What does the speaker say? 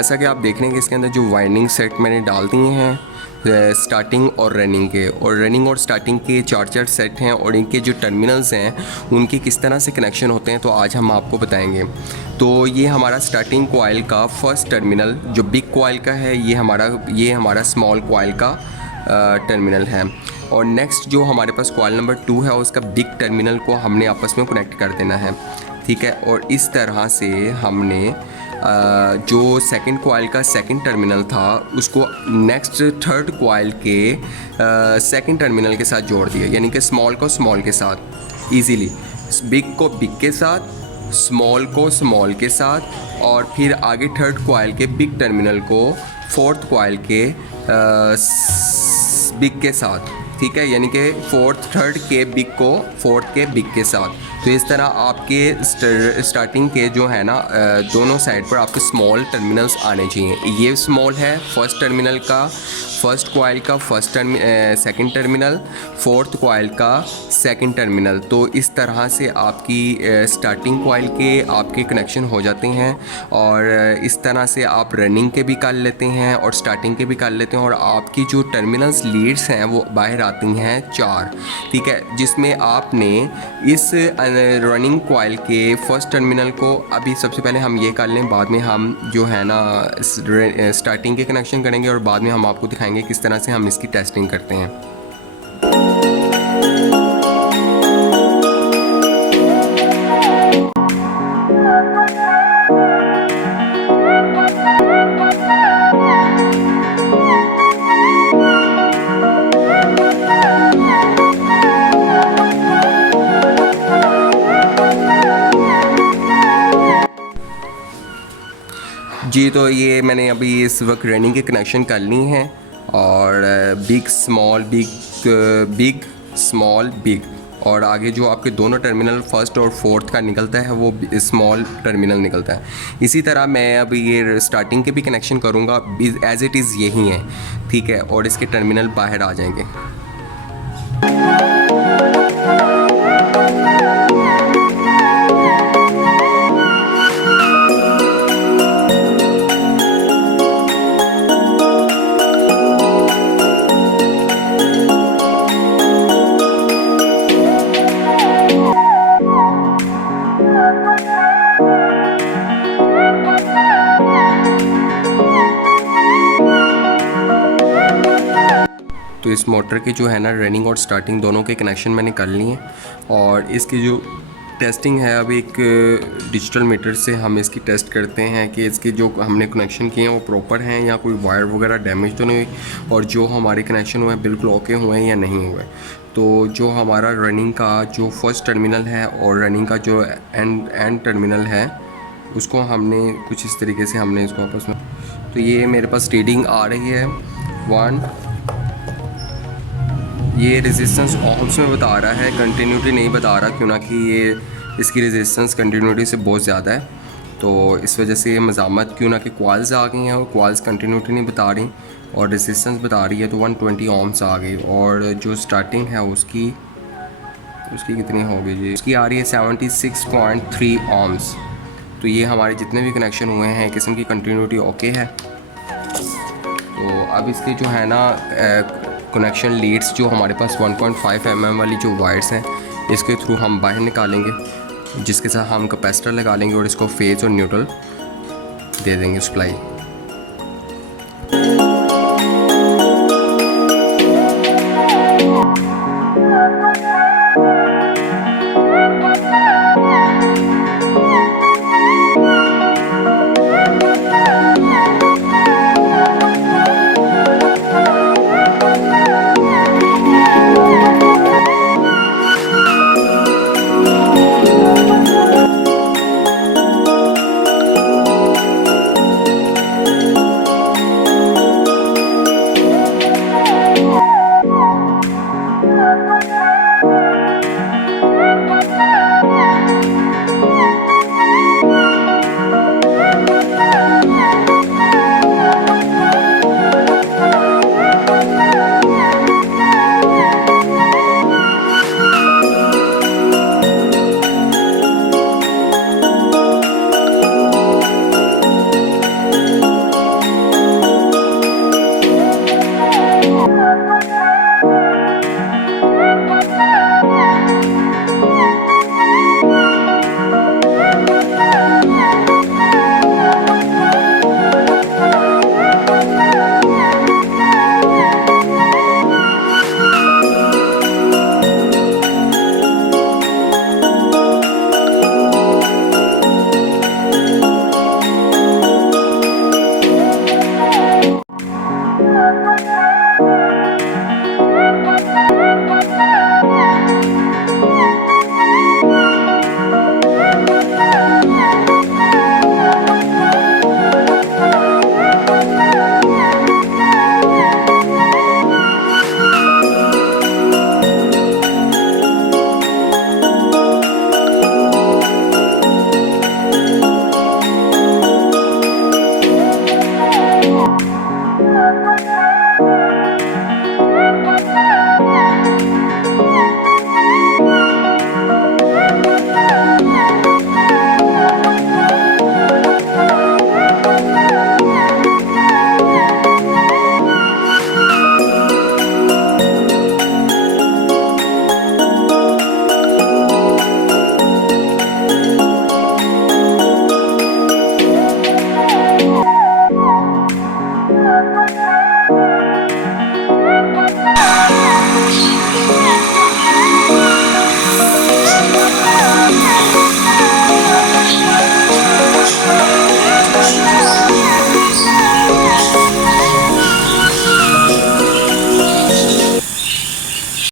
जैसा कि आप देख रहे हैं कि इसके अंदर जो वाइंडिंग सेट मैंने डाल दिए हैं स्टार्टिंग और रनिंग के, और रनिंग और स्टार्टिंग के 4 सेट हैं, और इनके जो टर्मिनल्स हैं उनके किस तरह से कनेक्शन होते हैं तो आज हम आपको बताएंगे। तो ये हमारा स्टार्टिंग कॉइल का फर्स्ट टर्मिनल जो बिग कॉइल का है, ये हमारा स्मॉल कॉइल का टर्मिनल है। और नेक्स्ट जो हमारे पास कॉइल नंबर 2 है उसका बिग टर्मिनल को हमने आपस में कनेक्ट कर देना है, ठीक है। और इस तरह से हमने जो सेकंड कॉइल का सेकंड टर्मिनल था उसको नेक्स्ट थर्ड कॉइल के सेकंड टर्मिनल के साथ जोड़ दिया, यानी कि स्मॉल को स्मॉल के साथ ईजीली, बिग को बिग के साथ, स्मॉल को स्मॉल के साथ, और फिर आगे थर्ड कॉइल के बिग टर्मिनल को फोर्थ कॉइल के बिग के साथ, ठीक है, यानी कि थर्ड के बिग को फोर्थ के बिग के साथ। तो इस तरह आपके स्टार्टिंग के जो है ना दोनों साइड पर आपके स्मॉल टर्मिनल्स आने चाहिए। ये स्मॉल है फर्स्ट टर्मिनल का, फर्स्ट कॉइल का सेकंड टर्मिनल, फोर्थ कॉइल का सेकंड टर्मिनल। तो इस तरह से आपकी स्टार्टिंग कॉइल के आपके कनेक्शन हो जाते हैं, और इस तरह से आप रनिंग के भी कर लेते हैं और स्टार्टिंग के भी कर लेते हैं, और आपकी जो टर्मिनल्स लीड्स हैं वो बाहर आती हैं 4, ठीक है, जिसमें आपने इस रनिंग कॉइल के फर्स्ट टर्मिनल को अभी सबसे पहले हम ये कर लें, बाद में हम जो है ना स्टार्टिंग के कनेक्शन करेंगे, और बाद में हम आपको दिखाएंगे किस तरह से हम इसकी टेस्टिंग करते हैं। जी, तो ये मैंने अभी इस वक्त रनिंग के कनेक्शन कर ली हैं, और big small big small big, और आगे जो आपके दोनों टर्मिनल फर्स्ट और फोर्थ का निकलता है वो स्मॉल टर्मिनल निकलता है। इसी तरह मैं अभी ये स्टार्टिंग के भी कनेक्शन करूँगा, एज इट इज़ यही है, ठीक है, और इसके टर्मिनल बाहर आ जाएंगे। तो इस मोटर की जो है ना रनिंग और स्टार्टिंग दोनों के कनेक्शन मैंने कर लिए हैं, और इसकी जो टेस्टिंग है अभी एक डिजिटल मीटर से हम इसकी टेस्ट करते हैं कि इसके जो हमने कनेक्शन किए हैं वो प्रॉपर हैं या कोई वायर वगैरह डैमेज तो नहीं हुई, और जो हमारे कनेक्शन हुए हैं बिल्कुल ओके हुए हैं या नहीं हुए। तो जो हमारा रनिंग का जो फर्स्ट टर्मिनल है और रनिंग का जो एंड टर्मिनल है उसको हमने कुछ इस तरीके से हमने इसको आपस में, तो ये मेरे पास रीडिंग आ रही है 1, ये रेजिस्टेंस ओम्स में बता रहा है, कंटिन्यूटी नहीं बता रहा, क्यों ना कि ये इसकी रेजिस्टेंस कंटिन्यूटी से बहुत ज़्यादा है, तो इस वजह से ये मज़ामत, क्यों ना कि कॉइल्स आ गई हैं और कॉइल्स कंटिन्यूटी नहीं बता रही और रेजिस्टेंस बता रही है, तो 120 ओम्स आ गई। और जो स्टार्टिंग है उसकी कितनी होगी जी, उसकी आ रही है 76.3 ओम्स। तो ये हमारे जितने भी कनेक्शन हुए हैं एक किस्म की कंटिन्यूटी ओके है। तो अब इसके जो है ना कनेक्शन लीड्स जो हमारे पास 1.5 mm वाली जो वायर्स हैं इसके थ्रू हम बाहर निकालेंगे, जिसके साथ हम कैपेसिटर लगा लेंगे और इसको फेज और न्यूट्रल दे देंगे सप्लाई।